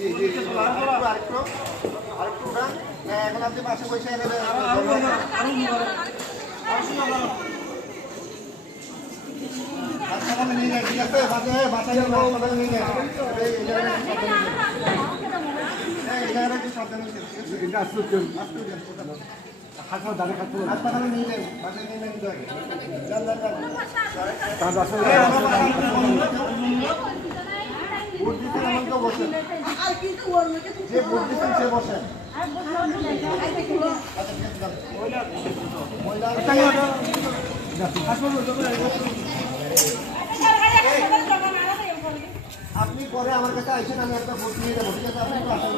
জি জি আরেকটু উঠান। এখন আপনি পাশে বসে নেবেন। হাসপাতালে নিয়ে যান, ঠিক আছে? বাসায় যান, হাসপাতালে নিয়ে যান। এই জায়গাটা একটু সাবধানে উঠেন, ঠিক আছে? আস্তে উঠেন, হাসপাতালে নিয়ে যান, বাসায় নিয়ে যান, যান যান যান। ভোট দিচ্ছেন এমন কেউ বসেন, যে ভোট দিচ্ছেন সে বসেন। আপনি পরে আমার কাছে আইসেন, আমি একটা ভোট নিয়ে যাবো, ঠিক আছে? আপনি একটু আসেন।